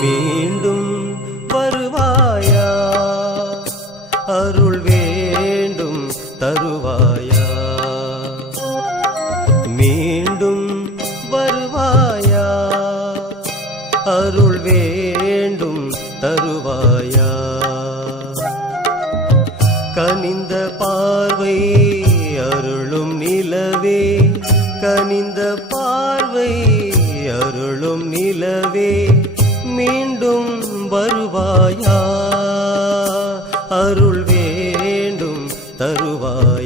மீண்டும் வருவாயா? அருள் வேண்டும் தருவாயா? மீண்டும் வருவாயா? அருள் வேண்டும் தருவாயா? கனிந்த பார்வை அருளும் நிலவே கனிந்த பார்வை அருளும் நிலவே மீண்டும் வருவாயா? அருள் வேண்டும் தருவாய்?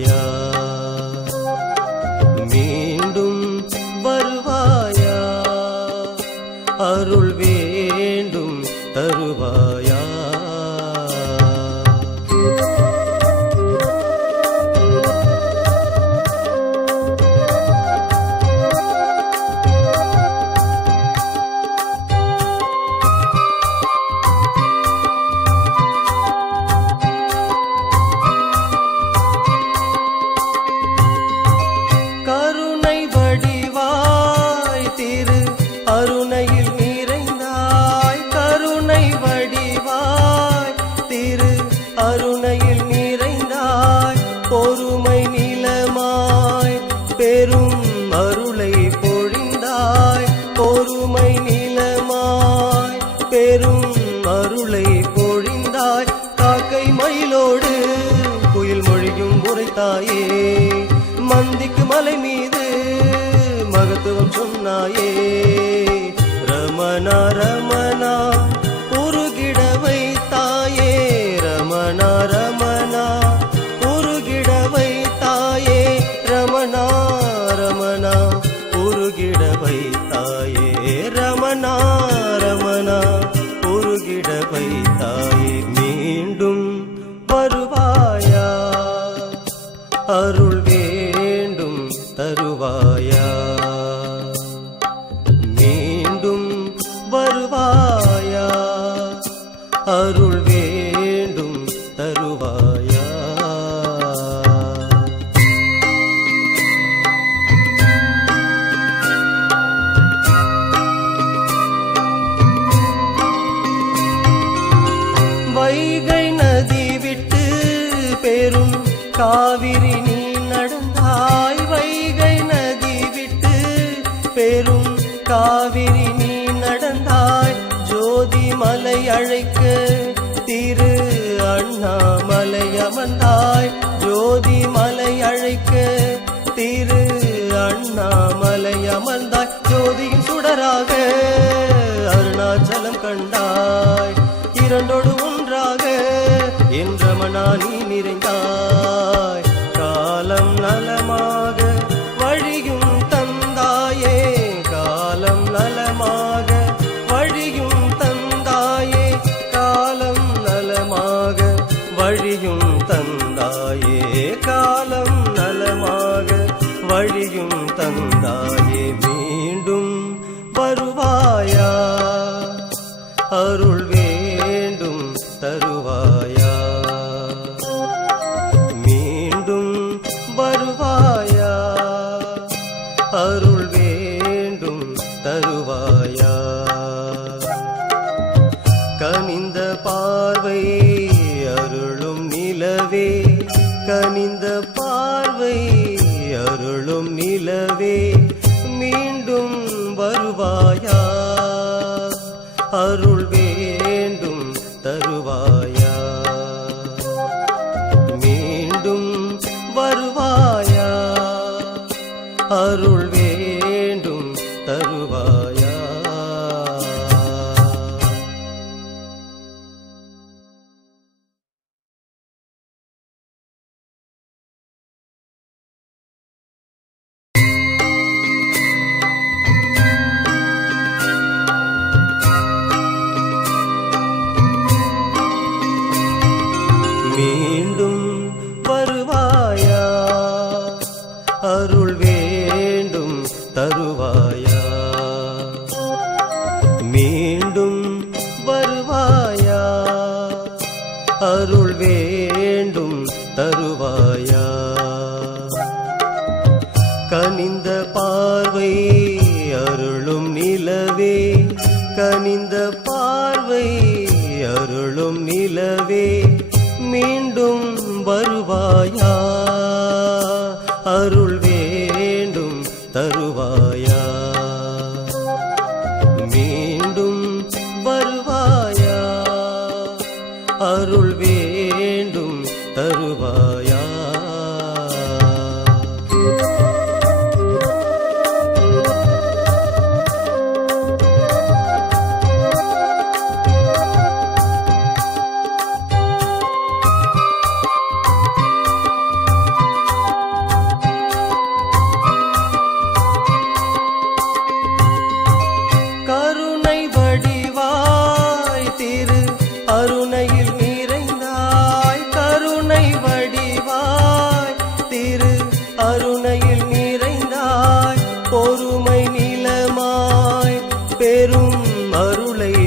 பெரும் அருளை பொழிந்தாய். பொறுமை நிலமாய். பெரும் அருளை பொழிந்தாய். காக்கை மயிலோடு குயில் மொழியும் உரைத்தாயே. மந்திக்கு மலை மீது மகத்துவம் சொன்னாயே. ரமணா ரமணா உருகிட வைத்தாயே. ரமணா ரமணா அருள் வேண்டும் தருவாயா? வைகை நதி விட்டு பெரும் காவிரி நீ நடந்தாய். வைகை நதி விட்டு பெரும் காவிரி நீ நடந்தாய். ஜோதி மலை அழைக்க அண்ணாமலை அமர்ந்தாய். ஜோதி மலை அழைக்க திரு அண்ணாமலை அமர்ந்தாய். ஜோதியின் சுடராக அருணாச்சலம் கண்டாய். இரண்டோடு ஒன்றாக என்றமனா நீ நிறைந்தாய். வழியும் தந்தாயே மீண்டும் வருவாயா? அருள் வேண்டும் தருவாயா? மீண்டும் வருவாயா? அருள் வேண்டும் தருவாயா? கனிந்த பார்வை நிலவே மீண்டும் வருவாயா? அருள் வேண்டும் தருவாயா? மீண்டும் வருவாயா? அருள் அருள் வேண்டும் தருவாயா? கனிந்த பார்வை அருளும் நிலவே கனிந்த பார்வை அருளும் நிலவே மீண்டும் வருவாயா? அருள் அருளை